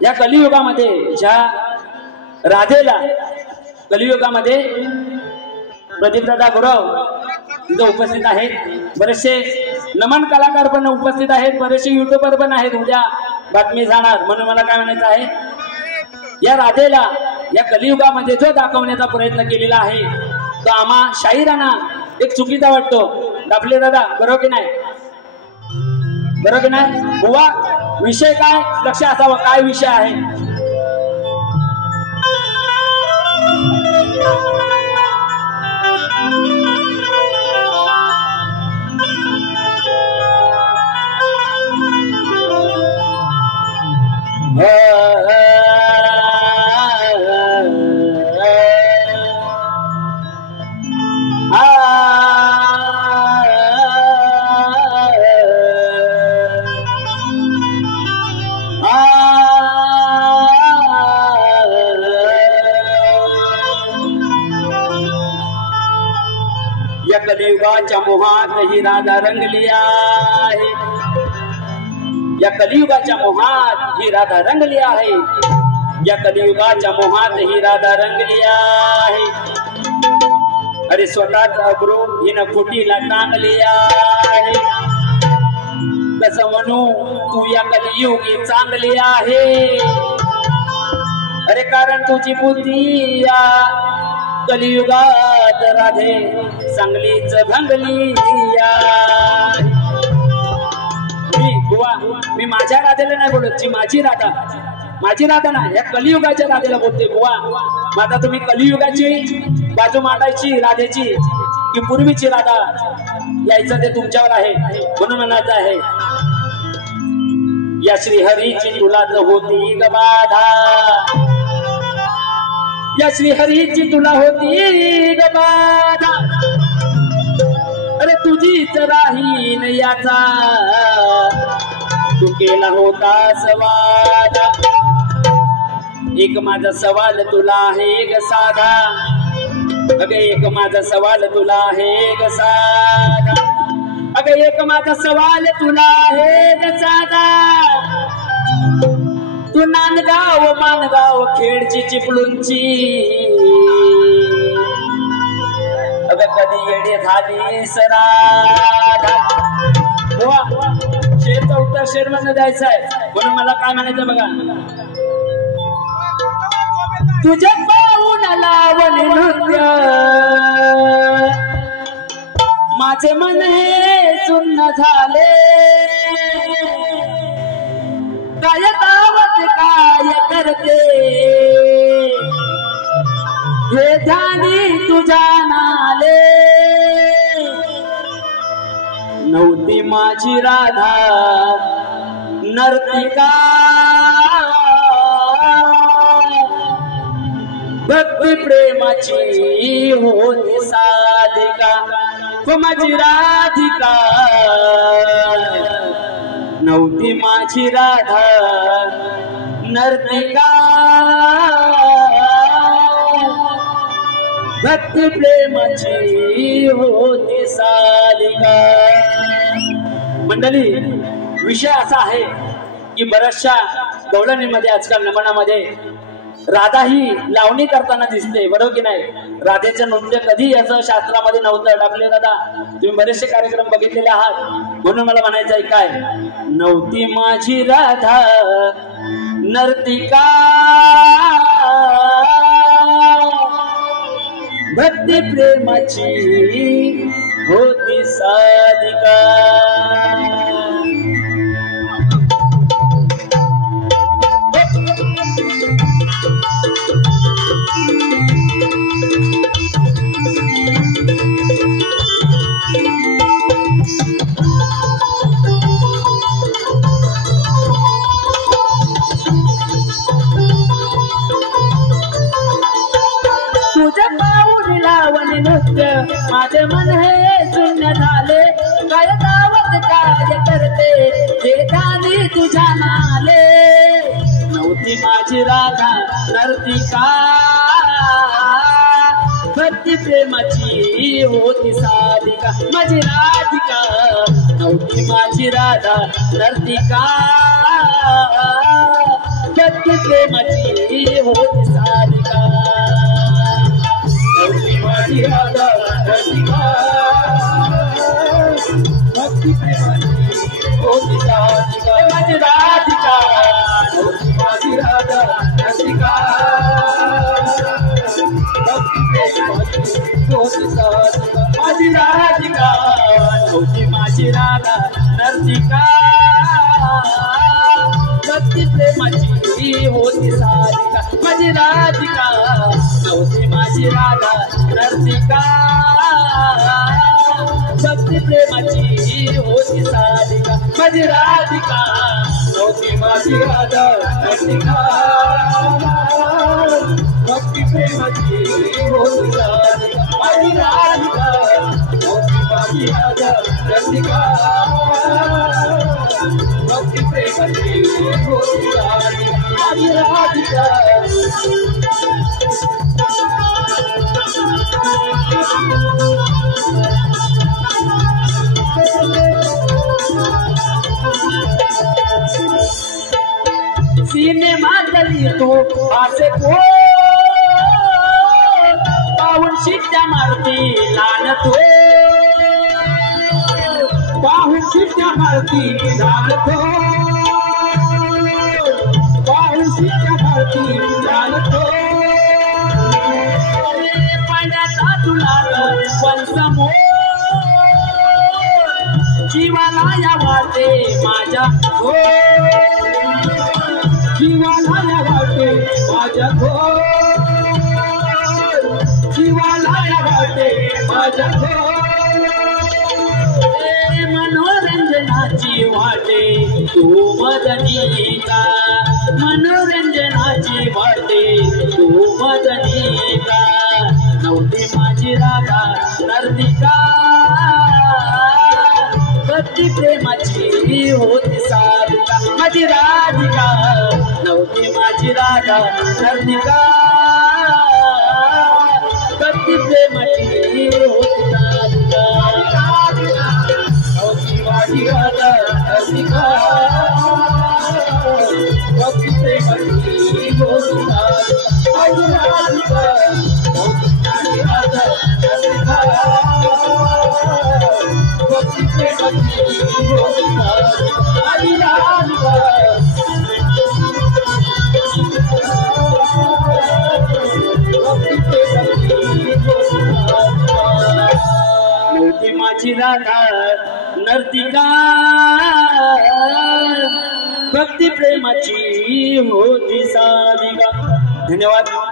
या कलियुगामध्ये ज्या राधेला कलियुगामध्ये प्रदीपदादा गुरव इथं उपस्थित आहेत, बरेचसे नमन कलाकार पण उपस्थित आहेत, बरेचसे युट्यूबर पण आहेत, उद्या बातमी जाणार. म्हणून मला काय म्हणायचं आहे, या राधेला या कलियुगामध्ये जो दाखवण्याचा प्रयत्न केलेला आहे तो आम्हा शाहिरांना एक चुकीचा वाटतो. दाखले दादा बरोबर की नाही? बरोबर की नाही बुवा? विषय काय लक्ष असावं, काय विषय आहे? या कलियुगाच्या मोहात ही राधा रंगली आहे, या कलियुगाच्या मोहात ही राधा रंगली आहे, या कलियुगाच्या मोहात ही राधा रंगली आहे. अरे स्वतःचा गुरु हिनं फुटीला टांगली आहे, कसं म्हणू तू या कलियुगी चांगली आहे. अरे कारण तुझी बुद्धी या कलियुगात राधे चांगलीच भंगली. मी माझ्या राधेला नाही बोलत, जी माझी राधा, माझी राधा ना या कलियुगाच्या राधेला बोलते बुवा. आता तुम्ही कलियुगाची बाजू मांडायची राधेची की पूर्वीची राधा, यायचं ते तुमच्यावर आहे. म्हणून म्हणायचं आहे, या श्रीहरीची तुलाच होती ग बाधा, या श्रीहरीची तुला होती ग बाधा. अरे तुझीच राहीन याचा तू केला होता सवाल. एक माझा सवाल तुला आहे ग साधा, अगं एक माझा सवाल तुला आहे ग साधा, अगं एक माझा सवाल तुला आहे ग साधा. तू नांदगाव मानगाव खेडची चिपळूणची, अगं कधी येडे झाली सराधा. शेरचा उत्तर शेर मध्ये द्यायचा आहे. म्हणून मला काय म्हणायचं बघा, तुझ्या पाहून लावणी नृत्य माझे मन हे सुन्न झाले. काय दावत काय करते हे ध्यानी तुझ्या नाले. नव्हती माझी राधा नर्तिका, भक्ती प्रेमाची होती साधिका. हो माझी राधिका नव्हती माझी राधा नर्तिका, भक्ती प्रेमाची होती साधिका. मंडळी, विषय असा आहे की बऱ्याचशा गवळणीमध्ये आजकाल नमनामध्ये राधा ही लावणी करताना दिसते. बरोबर की नाही? राधेचं नृत्य कधी याचं शास्त्रामध्ये नव्हतं. टाकले दादा तुम्ही बरेचसे कार्यक्रम बघितलेले आहात. म्हणून मला म्हणायचं आहे काय, नव्हती माझी राधा नर्तिका, भक्ती प्रेमाची होती साधिका. तुझ्या पाऊल लावणी नृत्य माझे मन हे शून्य झाले. काय दावत काय करते हे ध्यानी तुझ्या नाले. नव्हती माझी राधा नर्तिका, भक्ती प्रेमाची होती साधिका. माझी राधिका नव्हती माझी राधा नर्तिका, भक्ती प्रेमाची होती सारिका नव्हती माझी राधा रसिका भक्ती प्रेमाची होती सारिका माझी राधिका नव्हती माझी राधा रसिका भक्ती प्रेमाची होती सारिका माझी राधिका नव्हती माझी राधा नर्तिका भक्ती प्रेमाची होती सारिका माझी राधिका नव्हती माझी राधा नर्तिका भक्ती प्रेमाची होती सारिका माझी राधिका नव्हती माझी राधा नर्तिका भक्ती प्रेमाची होती सारिका माझी राधिका नव्हती माझी राधा नर्तिका भक्ती प्रेमाची होती सारिका माझी राधिका सिनेमातली तू असे को पाहून शिट्ट्या मारती लानतो पाहून शिट्ट्या मारती लानतो पाहून शिट्ट्या मारती लानतो पाण्याचा तुला पण समोर जीवाला या वाटे माझ्या जीवाला या वाटे माझ्या जीवाला या वाटे माझ्या मनोरंजनाची वाटे तू मदनिका मनोरंजनाची वाटे तू मदनिका नव्हती माझी राधा नर्तिका भक्ती प्रेमाची होती सारिका माझी राधिका नव्हती माझी राधा नर्तिका भक्ती प्रेमाची होती सारिका नव्हती माझी राधा नर्तिका भक्ती प्रेमाची होती सारिका माझी राधिका नव्हती माझी राधा नर्तिका भक्ती प्रेमाची होती सारिका माझी राधिका नव्हती माझी राधा नर्तिका भक्ती प्रेमाची होती सारिका. धन्यवाद.